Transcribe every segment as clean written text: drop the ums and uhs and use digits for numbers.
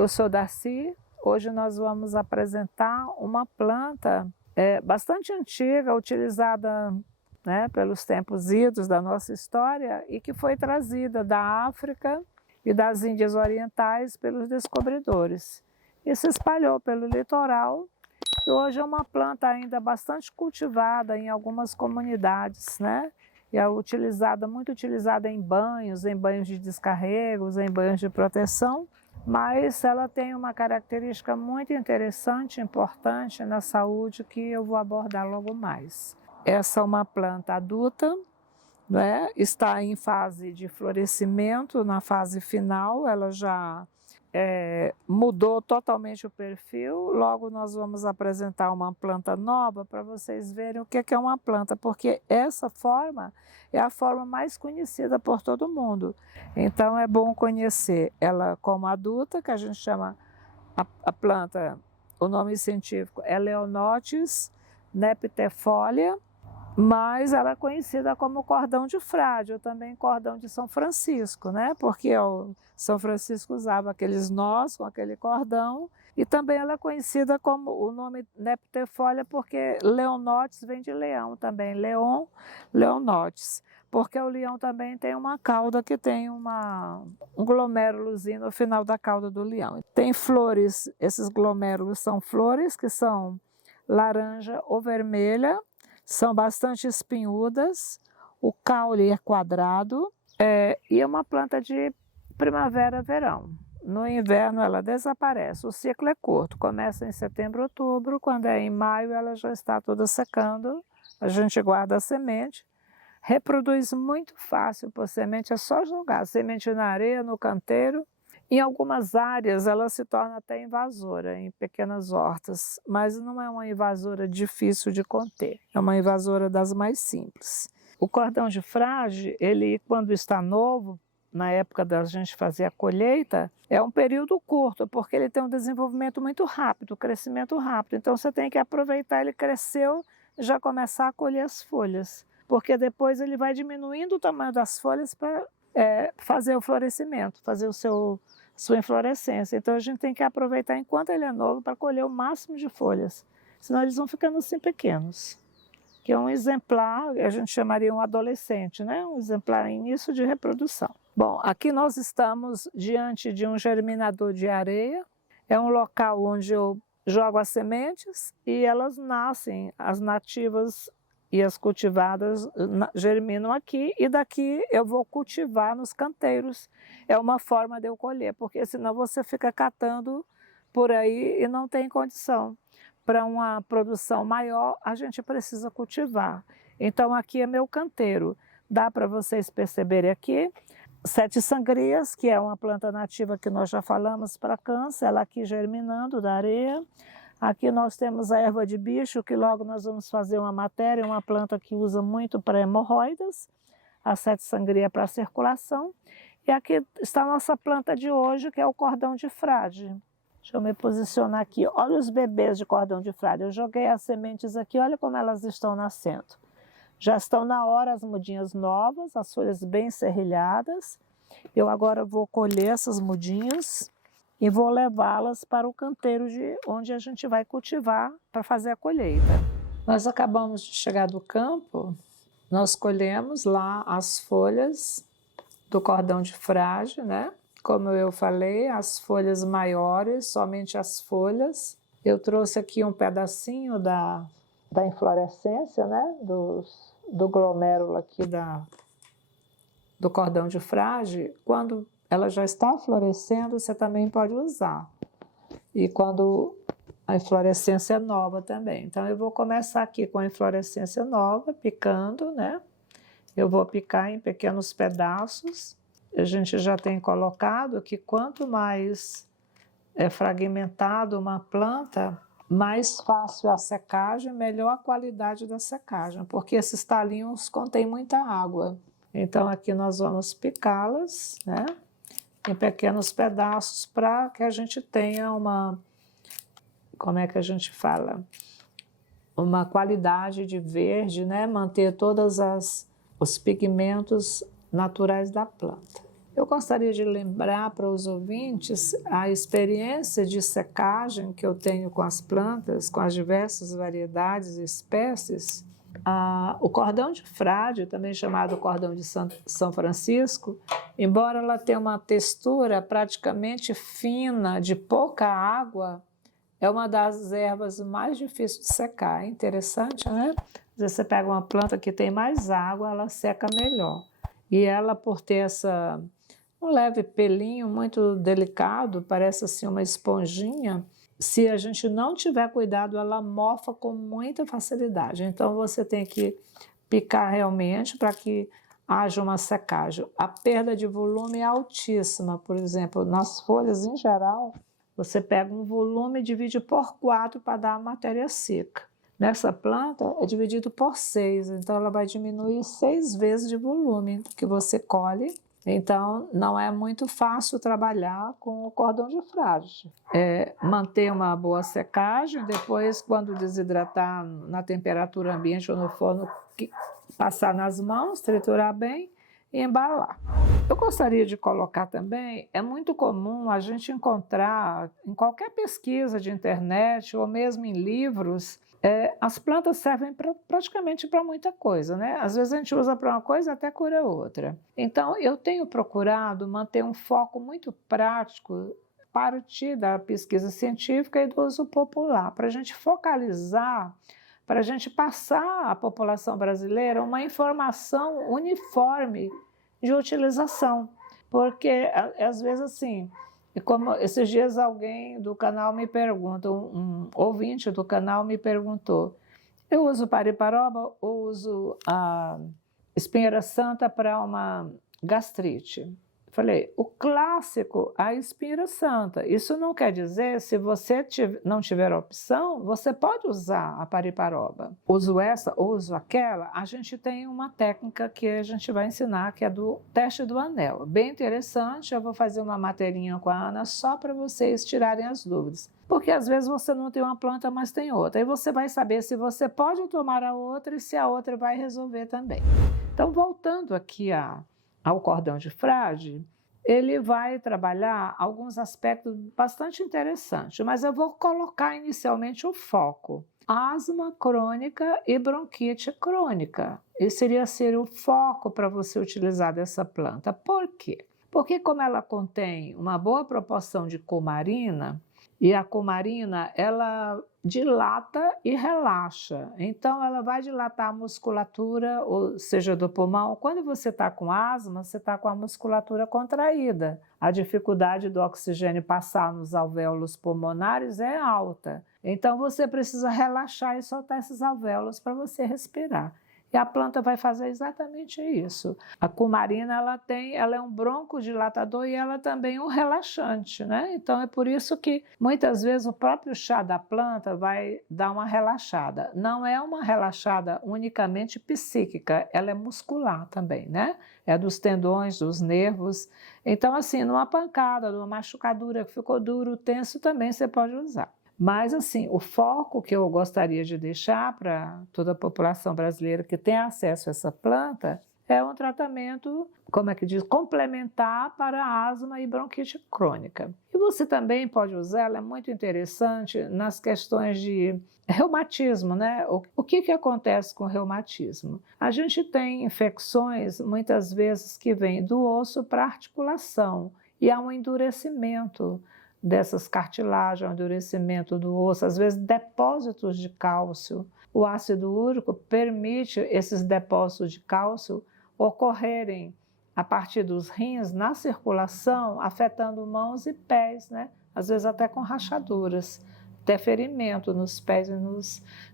eu sou Darcy. Hoje nós vamos apresentar uma planta bastante antiga, utilizada, né, pelos tempos idos da nossa história e que foi trazida da África e das Índias Orientais pelos descobridores. E se espalhou pelo litoral e hoje é uma planta ainda bastante cultivada em algumas comunidades, né? E é muito utilizada em banhos de descarregos, em banhos de proteção, mas ela tem uma característica muito interessante, importante na saúde que eu vou abordar logo mais. Essa é uma planta adulta, né? Está em fase de florescimento, na fase final, ela já mudou totalmente o perfil. Logo nós vamos apresentar uma planta nova para vocês verem o que é uma planta, porque essa forma é a forma mais conhecida por todo mundo. Então é bom conhecer ela como adulta, que a gente chama a planta, o nome científico é Leonotis neptefolia, mas ela é conhecida como cordão de frade, ou também cordão de São Francisco, né? Porque o São Francisco usava aqueles nós com aquele cordão, e também ela é conhecida como o nome neptefolia porque Leonotis vem de leão também, Leonotis, porque o leão também tem uma cauda que tem um glomérulozinho no final da cauda do leão. Tem flores, esses glomérulos são flores que são laranja ou vermelha, são bastante espinhudas, o caule é quadrado e é uma planta de primavera-verão. No inverno ela desaparece, o ciclo é curto, começa em setembro, outubro, quando é em maio ela já está toda secando, a gente guarda a semente, reproduz muito fácil por semente, é só jogar a semente na areia, no canteiro. Em algumas áreas ela se torna até invasora, em pequenas hortas, mas não é uma invasora difícil de conter, é uma invasora das mais simples. O cordão de frade, ele quando está novo, na época da gente fazer a colheita, é um período curto, porque ele tem um desenvolvimento muito rápido, crescimento rápido, então você tem que aproveitar, ele cresceu, já começar a colher as folhas, porque depois ele vai diminuindo o tamanho das folhas para fazer o florescimento, fazer sua inflorescência. Então a gente tem que aproveitar enquanto ele é novo para colher o máximo de folhas, senão eles vão ficando assim pequenos. Que é um exemplar, a gente chamaria um adolescente, né? Um exemplar em início de reprodução. Bom, aqui nós estamos diante de um germinador de areia, é um local onde eu jogo as sementes e elas nascem, as nativas e as cultivadas germinam aqui e daqui eu vou cultivar nos canteiros. É uma forma de eu colher, porque senão você fica catando por aí e não tem condição. Para uma produção maior, a gente precisa cultivar. Então aqui é meu canteiro. Dá para vocês perceberem aqui, 7 sangrias, que é uma planta nativa que nós já falamos para câncer, ela aqui germinando da areia. Aqui nós temos a erva de bicho, que logo nós vamos fazer uma matéria, uma planta que usa muito para hemorroidas, a 7 sangria para circulação. E aqui está a nossa planta de hoje, que é o cordão de frade. Deixa eu me posicionar aqui. Olha os bebês de cordão de frade. Eu joguei as sementes aqui, olha como elas estão nascendo. Já estão na hora as mudinhas novas, as folhas bem serrilhadas. Eu agora vou colher essas mudinhas e vou levá-las para o canteiro onde a gente vai cultivar para fazer a colheita. Nós acabamos de chegar do campo, nós colhemos lá as folhas do cordão de frade, né? Como eu falei, as folhas maiores, somente as folhas. Eu trouxe aqui um pedacinho da inflorescência, né? Do glomérulo aqui do cordão de frade. Quando ela já está florescendo, você também pode usar. E quando a inflorescência é nova também. Então eu vou começar aqui com a inflorescência nova, picando, né? Eu vou picar em pequenos pedaços. A gente já tem colocado que quanto mais fragmentado uma planta, mais fácil a secagem, melhor a qualidade da secagem, porque esses talinhos contêm muita água. Então aqui nós vamos picá-las, né, em pequenos pedaços para que a gente tenha como é que a gente fala? Uma qualidade de verde, né, manter todos os pigmentos naturais da planta. Eu gostaria de lembrar para os ouvintes a experiência de secagem que eu tenho com as plantas, com as diversas variedades e espécies. O cordão de frade, também chamado cordão de São Francisco, embora ela tenha uma textura praticamente fina, de pouca água, é uma das ervas mais difíceis de secar. É interessante, né? Às vezes você pega uma planta que tem mais água, ela seca melhor. E ela, por ter um leve pelinho muito delicado, parece assim uma esponjinha, se a gente não tiver cuidado, ela mofa com muita facilidade. Então você tem que picar realmente para que haja uma secagem. A perda de volume é altíssima, por exemplo, nas folhas em geral, você pega um volume e divide por 4 para dar a matéria seca. Nessa planta é dividido por 6, então ela vai diminuir 6 vezes de volume que você colhe. Então, não é muito fácil trabalhar com o cordão de frade. Manter uma boa secagem, depois, quando desidratar na temperatura ambiente ou no forno, passar nas mãos, triturar bem e embalar. Eu gostaria de colocar também, é muito comum a gente encontrar em qualquer pesquisa de internet ou mesmo em livros, as plantas servem praticamente para muita coisa, né? Às vezes a gente usa para uma coisa até cura outra. Então eu tenho procurado manter um foco muito prático, partir da pesquisa científica e do uso popular, para a gente focalizar, para a gente passar à população brasileira uma informação uniforme de utilização. Porque às vezes assim, e como esses dias alguém do canal me pergunta, um ouvinte do canal me perguntou, eu uso pariparoba ou uso a espinheira santa para uma gastrite? Falei, o clássico, a espinheira santa. Isso não quer dizer, se você não tiver opção, você pode usar a pariparoba. Uso essa ou uso aquela, a gente tem uma técnica que a gente vai ensinar, que é do teste do anel. Bem interessante, eu vou fazer uma materinha com a Ana só para vocês tirarem as dúvidas. Porque às vezes você não tem uma planta, mas tem outra. Aí você vai saber se você pode tomar a outra e se a outra vai resolver também. Então, voltando aqui ao cordão de frade, ele vai trabalhar alguns aspectos bastante interessantes, mas eu vou colocar inicialmente o foco. Asma crônica e bronquite crônica. Esse iria ser o foco para você utilizar dessa planta. Por quê? Porque como ela contém uma boa proporção de cumarina, e a cumarina, ela dilata e relaxa. Então, ela vai dilatar a musculatura, ou seja, do pulmão. Quando você está com asma, você está com a musculatura contraída. A dificuldade do oxigênio passar nos alvéolos pulmonares é alta. Então, você precisa relaxar e soltar esses alvéolos para você respirar. E a planta vai fazer exatamente isso. A cumarina, ela é um broncodilatador e ela também é um relaxante, né? Então é por isso que muitas vezes o próprio chá da planta vai dar uma relaxada. Não é uma relaxada unicamente psíquica, ela é muscular também, né? É dos tendões, dos nervos. Então assim, numa pancada, numa machucadura que ficou duro, tenso, também você pode usar. Mas, assim, o foco que eu gostaria de deixar para toda a população brasileira que tem acesso a essa planta é um tratamento, como é que diz, complementar para asma e bronquite crônica. E você também pode usar, ela é muito interessante nas questões de reumatismo, né? O que acontece com o reumatismo? A gente tem infecções, muitas vezes, que vêm do osso para a articulação e há um endurecimento dessas cartilagens, o endurecimento do osso, às vezes depósitos de cálcio. O ácido úrico permite esses depósitos de cálcio ocorrerem a partir dos rins na circulação, afetando mãos e pés, né? Às vezes até com rachaduras, até ferimento nos pés e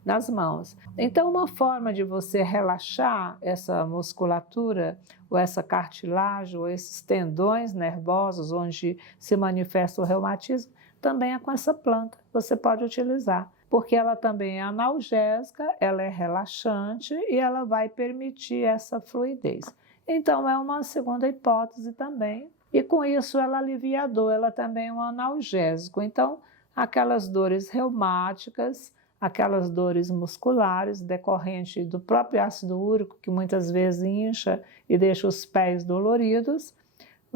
nas mãos. Então, uma forma de você relaxar essa musculatura, ou essa cartilagem, ou esses tendões nervosos onde se manifesta o reumatismo, também é com essa planta. Você pode utilizar, porque ela também é analgésica, ela é relaxante e ela vai permitir essa fluidez. Então, é uma segunda hipótese também. E com isso, ela alivia a dor, ela também é um analgésico. Então, aquelas dores reumáticas, aquelas dores musculares decorrentes do próprio ácido úrico, que muitas vezes incha e deixa os pés doloridos,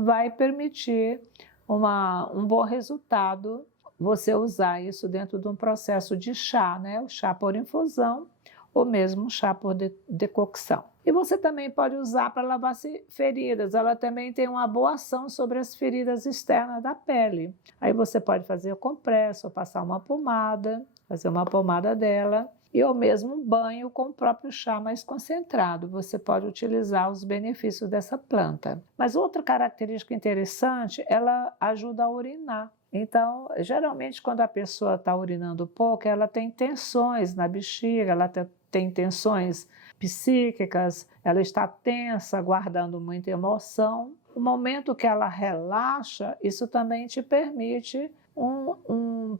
vai permitir um bom resultado você usar isso dentro de um processo de chá, né? O chá por infusão ou mesmo o chá por decocção. E você também pode usar para lavar feridas, ela também tem uma boa ação sobre as feridas externas da pele. Aí você pode fazer o compresso, ou passar uma pomada, fazer uma pomada dela, e ou mesmo um banho com o próprio chá mais concentrado. Você pode utilizar os benefícios dessa planta. Mas outra característica interessante, ela ajuda a urinar. Então, geralmente, quando a pessoa está urinando pouco, ela tem tensões na bexiga, ela tem tensões psíquicas, ela está tensa, guardando muita emoção. No momento que ela relaxa, isso também te permite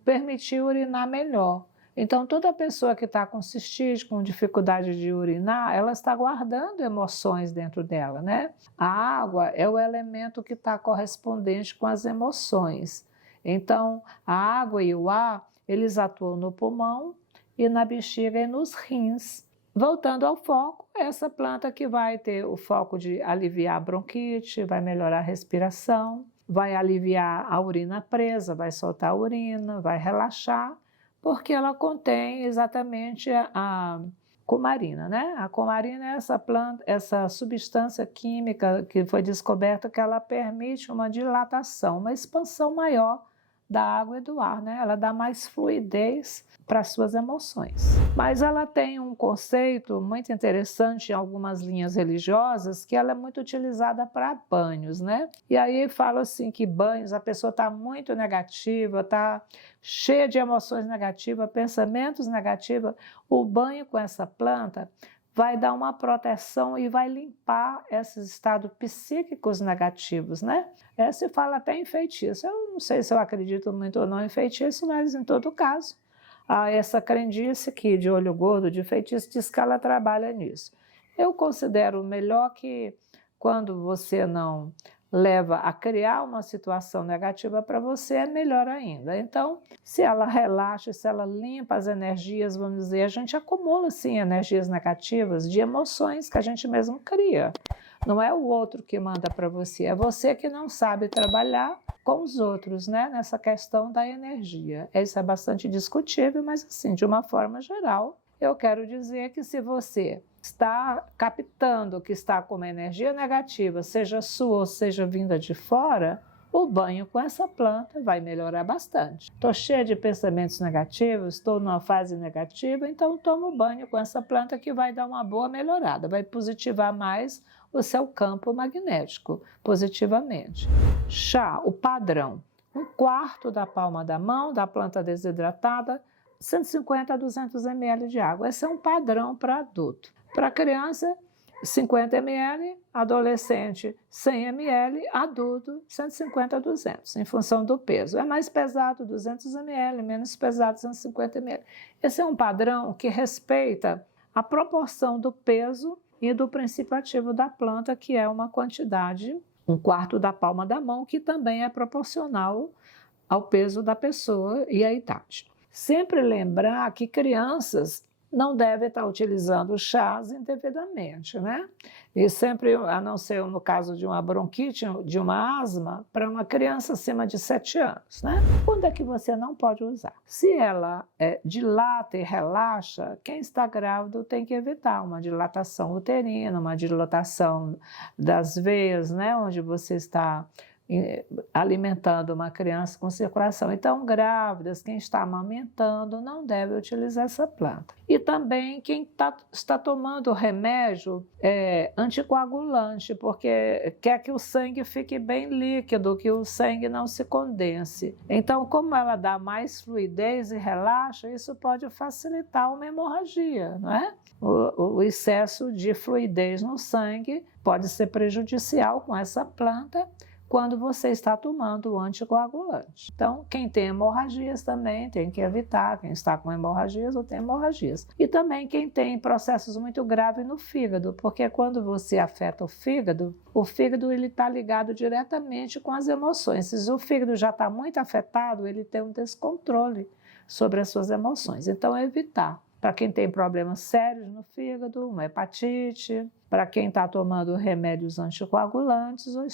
permitir urinar melhor. Então, toda pessoa que está com cistite, com dificuldade de urinar, ela está guardando emoções dentro dela, né? A água é o elemento que está correspondente com as emoções. Então, a água e o ar, eles atuam no pulmão e na bexiga e nos rins. Voltando ao foco, essa planta que vai ter o foco de aliviar a bronquite, vai melhorar a respiração, vai aliviar a urina presa, vai soltar a urina, vai relaxar, porque ela contém exatamente a cumarina, né? A cumarina é essa planta, essa substância química que foi descoberta que ela permite uma dilatação, uma expansão maior da água e do ar, né? Ela dá mais fluidez para as suas emoções. Mas ela tem um conceito muito interessante em algumas linhas religiosas, que ela é muito utilizada para banhos, né? E aí fala assim que banhos, a pessoa está muito negativa, está cheia de emoções negativas, pensamentos negativos, o banho com essa planta vai dar uma proteção e vai limpar esses estados psíquicos negativos, né? Se fala até em feitiço. Eu não sei se eu acredito muito ou não em feitiço, mas em todo caso, há essa crendice que de olho gordo, de feitiço, diz que ela trabalha nisso. Eu considero melhor que quando você não leva a criar uma situação negativa para você, é melhor ainda. Então, se ela relaxa, se ela limpa as energias, vamos dizer, a gente acumula, sim, energias negativas de emoções que a gente mesmo cria. Não é o outro que manda para você, é você que não sabe trabalhar com os outros, né? Nessa questão da energia. Isso é bastante discutível, mas assim, de uma forma geral, eu quero dizer que se você está captando que está com uma energia negativa, seja sua ou seja vinda de fora, o banho com essa planta vai melhorar bastante. Estou cheia de pensamentos negativos, estou numa fase negativa, então tomo banho com essa planta que vai dar uma boa melhorada, vai positivar mais o seu campo magnético, positivamente. Chá, o padrão, 1/4 da palma da mão da planta desidratada, 150 a 200 ml de água. Esse é um padrão para adulto. Para criança, 50 ml, adolescente 100 ml, adulto 150 a 200, em função do peso. É mais pesado 200 ml, menos pesado 150 ml. Esse é um padrão que respeita a proporção do peso e do princípio ativo da planta, que é uma quantidade, 1/4 da palma da mão, que também é proporcional ao peso da pessoa e à idade. Sempre lembrar que crianças não devem estar utilizando chás indevidamente, né? E sempre, a não ser no caso de uma bronquite, de uma asma, para uma criança acima de 7 anos, né? Quando é que você não pode usar? Se ela dilata e relaxa, quem está grávido tem que evitar uma dilatação uterina, uma dilatação das veias, né? Onde você está alimentando uma criança com circulação. Então, grávidas, quem está amamentando, não deve utilizar essa planta. E também quem está tomando remédio anticoagulante, porque quer que o sangue fique bem líquido, que o sangue não se condense. Então, como ela dá mais fluidez e relaxa, isso pode facilitar uma hemorragia, não é? O excesso de fluidez no sangue pode ser prejudicial com essa planta, quando você está tomando o anticoagulante. Então, quem tem hemorragias também tem que evitar, quem está com hemorragias ou tem hemorragias. E também quem tem processos muito graves no fígado, porque quando você afeta o fígado ele está ligado diretamente com as emoções. Se o fígado já está muito afetado, ele tem um descontrole sobre as suas emoções. Então, evitar. Para quem tem problemas sérios no fígado, uma hepatite, para quem está tomando remédios anticoagulantes ou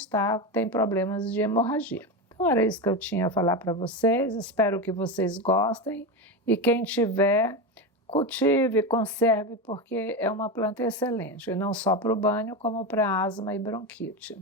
tem problemas de hemorragia. Então era isso que eu tinha a falar para vocês, espero que vocês gostem e quem tiver, cultive, conserve, porque é uma planta excelente, e não só para o banho, como para asma e bronquite.